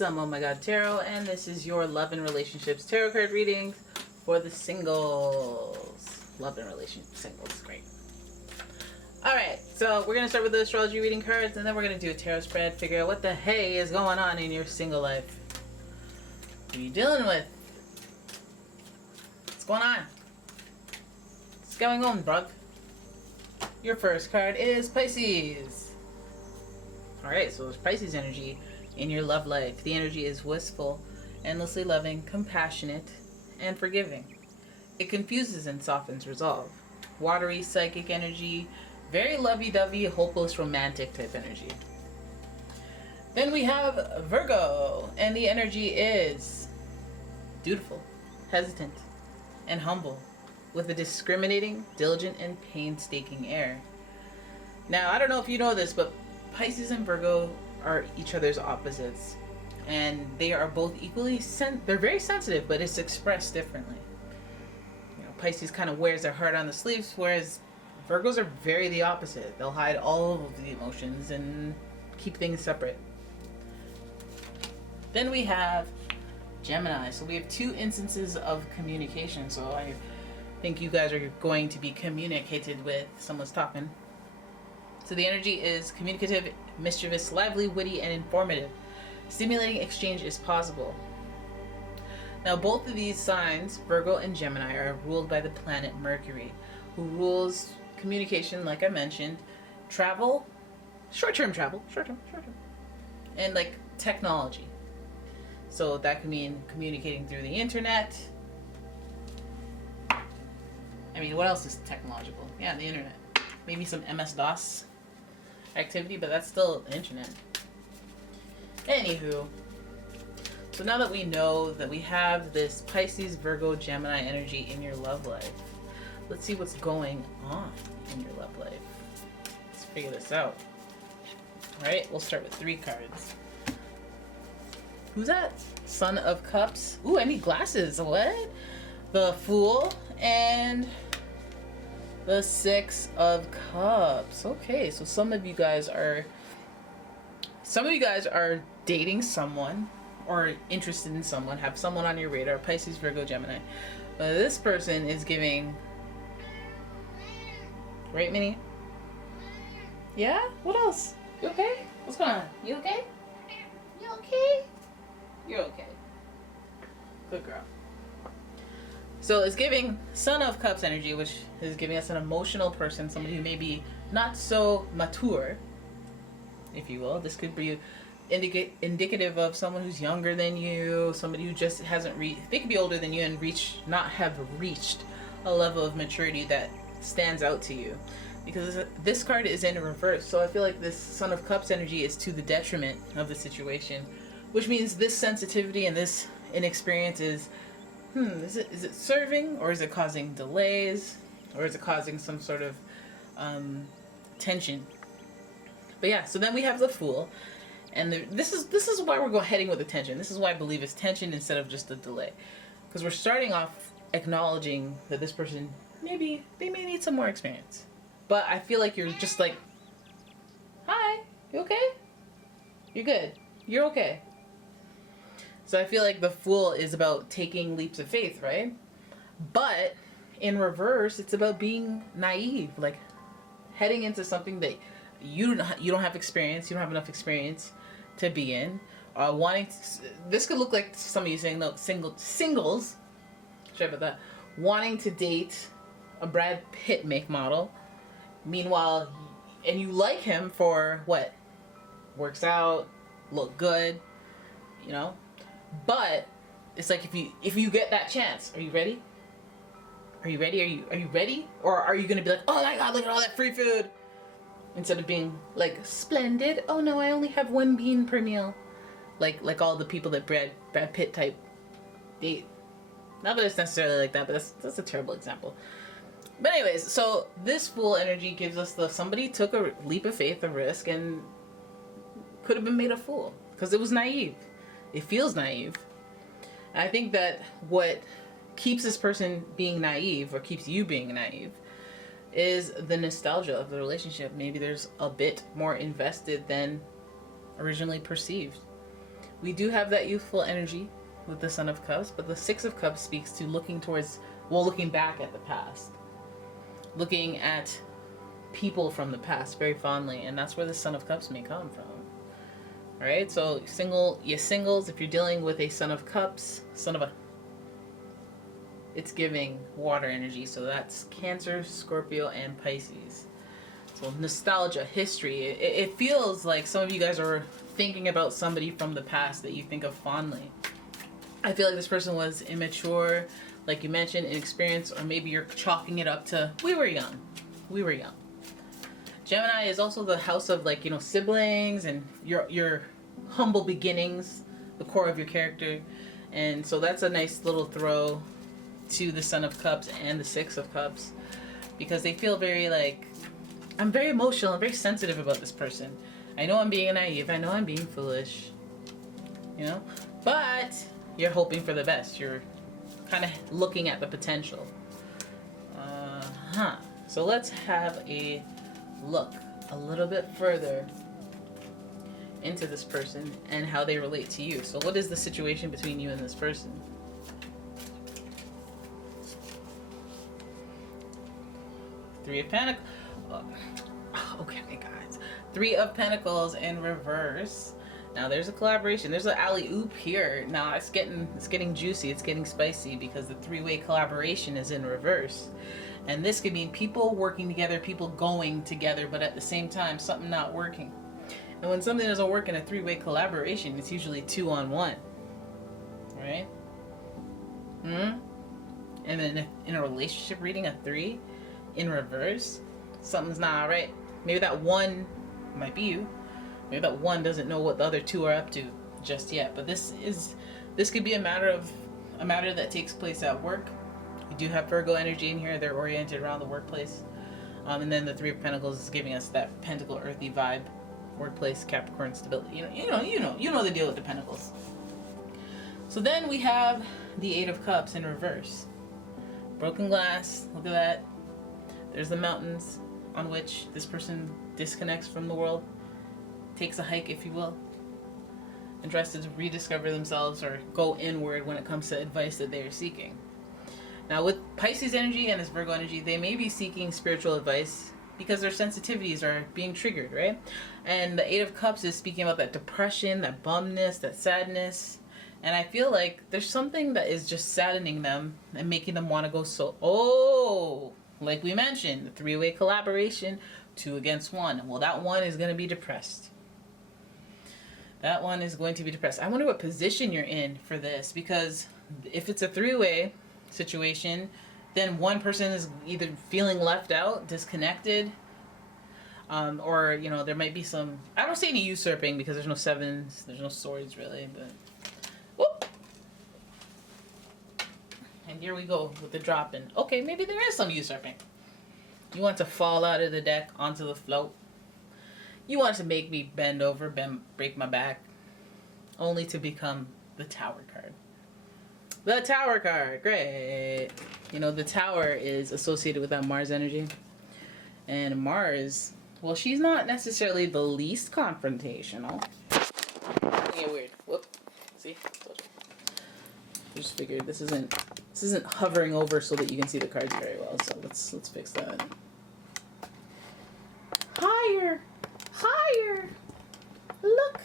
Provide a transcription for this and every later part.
it's umomgtarot, and this is your love and relationships tarot card reading for the singles. Love and relationship singles, great. Alright, so we're going to start with the astrology reading cards, and then we're going to do a tarot spread, figure out what the hey is going on in your single life. What are you dealing with? What's going on? What's going on, bruv? Your first card is Pisces. Alright, so there's Pisces energy in your love life. The energy is wistful, endlessly loving, compassionate, and forgiving. It confuses and softens resolve. Watery, psychic energy, very lovey-dovey, hopeless, romantic type energy. Then we have Virgo, and the energy is dutiful, hesitant, and humble, with a discriminating, diligent, and painstaking air. Now, I don't know if you know this, but Pisces and Virgo are each other's opposites, and they are both equally they're very sensitive, but it's expressed differently. You know, Pisces kind of wears their heart on the sleeves, whereas Virgos are very the opposite. They'll hide all of the emotions and keep things separate. Then we have Gemini. So we have two instances of communication. So I think you guys are going to be communicated with. Someone's talking. So the energy is communicative, mischievous, lively, witty, and informative. Stimulating exchange is possible. Now both of these signs, Virgo and Gemini, are ruled by the planet Mercury, who rules communication, like I mentioned, travel, short-term travel, and like technology. So that can mean communicating through the internet. I mean, what else is technological? Yeah, the internet. Maybe some MS-DOS activity, but that's still the internet. Anywho, so now that we know that we have this Pisces, Virgo, Gemini energy in your love life, let's see what's going on in your love life. Let's figure this out. Alright, we'll start with 3 cards. Who's that? Son of Cups. Ooh, I need glasses. What? The Fool and the 6 of Cups. Okay, so some of you guys are dating someone or interested in someone, have someone on your radar, Pisces, Virgo, Gemini. But this person is giving... Right, Minnie? Yeah? What else? You okay? What's going on? You okay? You okay? You're okay. Good girl. So it's giving Son of Cups energy, which is giving us an emotional person, somebody who may be not so mature, if you will. This could be indicative of someone who's younger than you, somebody who just hasn't reached, they could be older than you and not have reached a level of maturity that stands out to you, because this card is in reverse. So I feel like this Son of Cups energy is to the detriment of the situation, which means this sensitivity and this inexperience is is it serving, or is it causing delays, or is it causing some sort of tension? But yeah, so then we have the Fool, and this is why we're heading with the tension. This is why I believe it's tension instead of just a delay, because we're starting off acknowledging that this person, maybe they may need some more experience. But I feel like you're just like, hi, you okay? You're good. You're okay. So I feel like the Fool is about taking leaps of faith, right? But in reverse, it's about being naive, like heading into something that you don't have experience, you don't have enough experience to be in. This could look like some of you saying, no, singles, sorry about that, wanting to date a Brad Pitt make model. Meanwhile, and you like him for what? Works out, look good, you know? But it's like, if you get that chance, are you ready? Are you ready? Are you ready? Or are you gonna be like, oh my god, look at all that free food, instead of being like, splendid, oh no, I only have 1 bean per meal, like all the people that Brad Pitt type date. Not that it's necessarily like that, but that's a terrible example. But anyways, so this Fool energy gives us somebody took a leap of faith, a risk, and could have been made a fool because it was naive. It feels naive. And I think that what keeps this person being naive, or keeps you being naive, is the nostalgia of the relationship. Maybe there's a bit more invested than originally perceived. We do have that youthful energy with the Son of Cups, but the Six of Cups speaks to looking towards, well, looking back at the past. Looking at people from the past very fondly, and that's where the Son of Cups may come from. All right, so singles, if you're dealing with a Son of Cups, it's giving water energy, so that's Cancer, Scorpio, and Pisces. So nostalgia, history, it feels like some of you guys are thinking about somebody from the past that you think of fondly. I feel like this person was immature, like you mentioned, inexperienced, or maybe you're chalking it up to, we were young. Gemini is also the house of, like, you know, siblings and your humble beginnings, the core of your character. And so that's a nice little throw to the Son of Cups and the Six of Cups, because they feel very like, I'm very emotional, I'm very sensitive about this person. I know I'm being naive, I know I'm being foolish, you know, but you're hoping for the best. You're kind of looking at the potential. So let's have a look a little bit further into this person and how they relate to you. So what is the situation between you and this person? Three of Pentacles. Okay, guys. Three of Pentacles in reverse. Now there's a collaboration. There's an alley-oop here. Now it's getting juicy. It's getting spicy because the three-way collaboration is in reverse. And this could mean people working together, people going together, but at the same time, something not working. And when something doesn't work in a three-way collaboration, it's usually 2-on-1. Right? And then in a relationship reading, a 3 in reverse, something's not all right. Maybe that one might be you. Maybe that one doesn't know what the other two are up to just yet. But this could be a matter that takes place at work. We do have Virgo energy in here. They're oriented around the workplace. And then the Three of Pentacles is giving us that pentacle earthy vibe. Workplace, Capricorn stability. You know the deal with the Pentacles. So then we have the Eight of Cups in reverse. Broken glass. Look at that. There's the mountains on which this person disconnects from the world, takes a hike, if you will, and tries to rediscover themselves or go inward when it comes to advice that they are seeking. Now with Pisces energy and this Virgo energy, they may be seeking spiritual advice because their sensitivities are being triggered, right? And the Eight of Cups is speaking about that depression, that bumness, that sadness. And I feel like there's something that is just saddening them and making them want to go like we mentioned, the three-way collaboration, 2 against 1. Well, that one is going to be depressed. That one is going to be depressed. I wonder what position you're in for this, because if it's a three-way situation, then one person is either feeling left out, disconnected, or, you know, there might be some, I don't see any usurping because there's no sevens, there's no swords really, but, whoop. And here we go with the drop-in. Okay, maybe there is some usurping. You want to fall out of the deck onto the float. You want to make me bend over, break my back, only to become the Tower card. The Tower card, great. You know, the Tower is associated with that Mars energy. And Mars, well, she's not necessarily the least confrontational. Yeah, weird. Whoop. See? I just figured this isn't hovering over so that you can see the cards very well. So let's fix that. Higher. Look,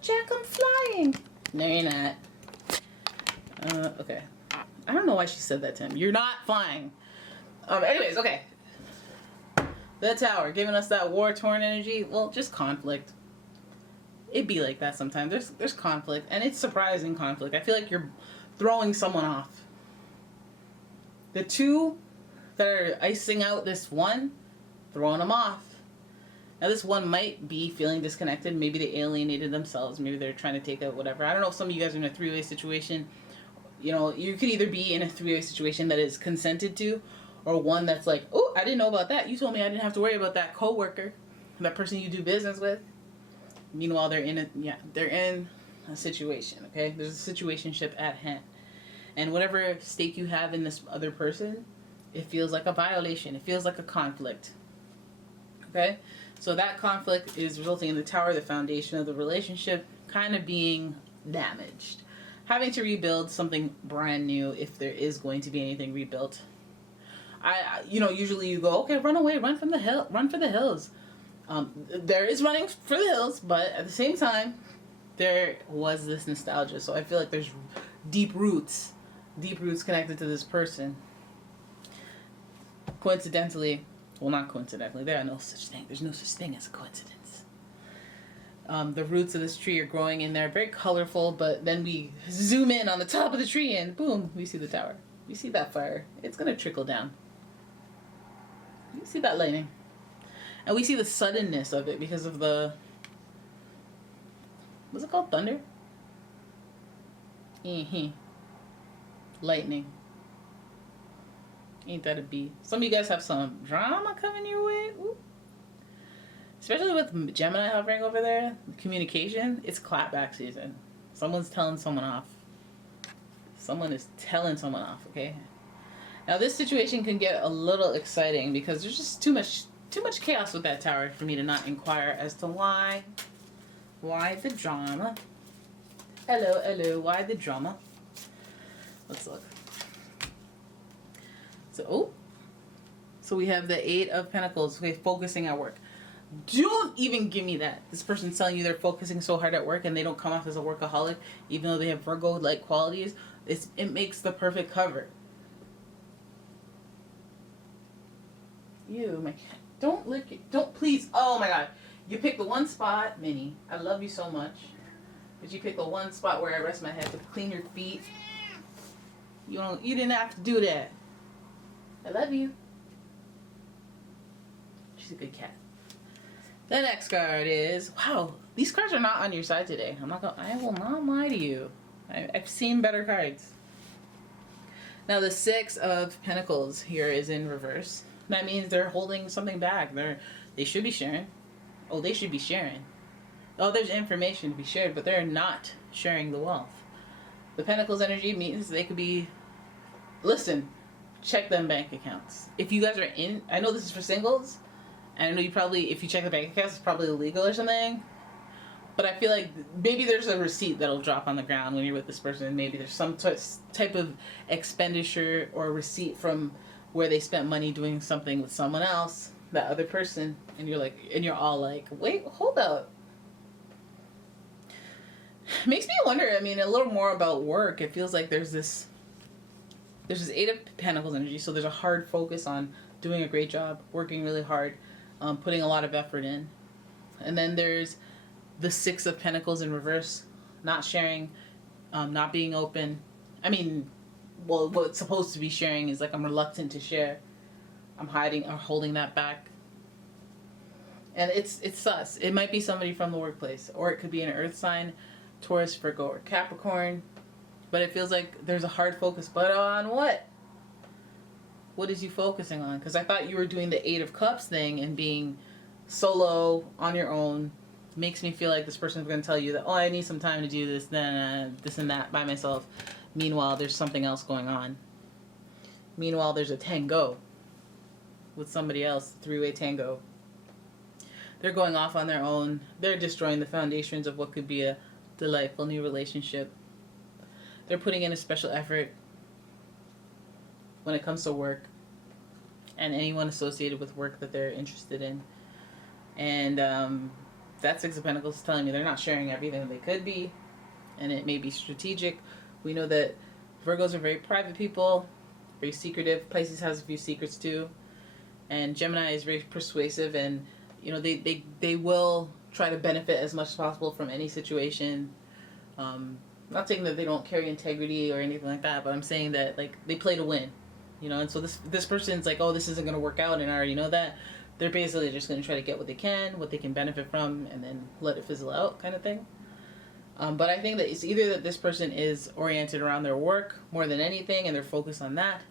Jack, I'm flying. No, you're not. Okay. I don't know why she said that to him. You're not flying. Anyways, okay. The Tower, giving us that war-torn energy. Well, just conflict. It'd be like that sometimes. There's conflict, and it's surprising conflict. I feel like you're throwing someone off. The two that are icing out this one, throwing them off. Now this one might be feeling disconnected. Maybe they alienated themselves. Maybe they're trying to take out whatever. I don't know if some of you guys are in a three-way situation. You know, you could either be in a three-way situation that is consented to, or one that's like, oh, I didn't know about that. You told me I didn't have to worry about that coworker, that person you do business with. Meanwhile, they're in a situation, okay? There's a situationship at hand. And whatever stake you have in this other person, it feels like a violation. It feels like a conflict, okay? So that conflict is resulting in the Tower, the foundation of the relationship, kind of being damaged. Having to rebuild something brand new if there is going to be anything rebuilt. Usually you go, okay, run away, run for the hills. There is running for the hills, but at the same time, there was this nostalgia. So I feel like there's deep roots connected to this person. Coincidentally, well, not coincidentally, there's no such thing as a coincidence. The roots of this tree are growing in there, very colorful, but then we zoom in on the top of the tree and boom, we see the tower. You see that fire. It's going to trickle down. You see that lightning. And we see the suddenness of it because of the... What's it called? Thunder? Lightning. Ain't that a bee? Some of you guys have some drama coming your way. Ooh. Especially with Gemini hovering over there. Communication. It's clapback season. Someone's telling someone off. Someone is telling someone off, okay? Now this situation can get a little exciting because there's just too much chaos with that tower for me to not inquire as to why the drama. Hello, why the drama? Let's look. So we have the 8 of Pentacles. Okay, focusing at work. Don't even give me that. This person's telling you they're focusing so hard at work and they don't come off as a workaholic, even though they have Virgo-like qualities. It makes the perfect cover. You, my cat. Don't lick it. Don't, please. Oh my God. You picked the one spot, Minnie. I love you so much. But you picked the one spot where I rest my head to clean your feet. You didn't have to do that. I love you. She's a good cat. The next card is, wow, these cards are not on your side today. I will not lie to you. I've seen better cards. Now the 6 of Pentacles here is in reverse. That means they're holding something back. They should be sharing. Oh, they should be sharing. Oh, there's information to be shared, but they're not sharing the wealth. The Pentacles energy means they could be, listen, check them bank accounts. If you guys are in, I know this is for singles, and I know you probably, if you check the bank accounts, it's probably illegal or something. But I feel like maybe there's a receipt that'll drop on the ground when you're with this person. Maybe there's some type of expenditure or receipt from where they spent money doing something with someone else, that other person, and you're all like, wait, hold up. Makes me wonder, I mean, a little more about work. It feels like there's this 8 of Pentacles energy, so there's a hard focus on doing a great job, working really hard, putting a lot of effort in. And then there's the 6 of Pentacles in reverse, not sharing, not being open. I mean, well, what's supposed to be sharing is like, I'm reluctant to share. I'm hiding or holding that back. And it's sus. It might be somebody from the workplace, or it could be an earth sign, Taurus, Virgo, or Capricorn. But it feels like there's a hard focus. But on what? What is you focusing on? Because I thought you were doing the 8 of Cups thing and being solo on your own. Makes me feel like this person's going to tell you that, oh, I need some time to do this, then this and that by myself. Meanwhile, there's something else going on. Meanwhile, there's a tango with somebody else, 3-way tango. They're going off on their own. They're destroying the foundations of what could be a delightful new relationship. They're putting in a special effort when it comes to work and anyone associated with work that they're interested in. And that 6 of Pentacles is telling me they're not sharing everything that they could be, and it may be strategic. We know that Virgos are very private people, very secretive. Pisces has a few secrets too. And Gemini is very persuasive, and they will try to benefit as much as possible from any situation. Not saying that they don't carry integrity or anything like that, but I'm saying that like they play to win. And so this person's like, oh, this isn't going to work out, and I already know that. They're basically just going to try to get what they can benefit from, and then let it fizzle out kind of thing. But I think that it's either that this person is oriented around their work more than anything, and they're focused on that,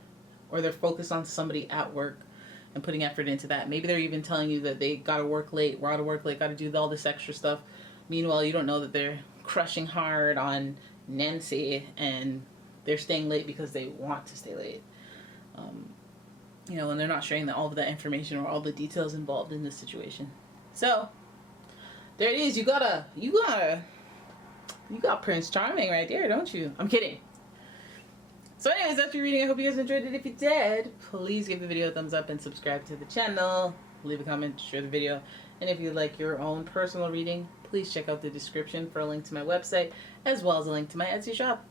or they're focused on somebody at work and putting effort into that. Maybe they're even telling you that they got to work late, we're out of work late, got to do all this extra stuff. Meanwhile, you don't know that they're crushing hard on Nancy, and they're staying late because they want to stay late. And they're not sharing all of that information or all the details involved in this situation. So, there it is. You gotta You got Prince Charming right there, don't you? I'm kidding. So anyways, after reading, I hope you guys enjoyed it. If you did, please give the video a thumbs up and subscribe to the channel. Leave a comment, share the video. And if you'd like your own personal reading, please check out the description for a link to my website, as well as a link to my Etsy shop.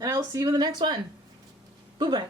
And I will see you in the next one. Bye-bye.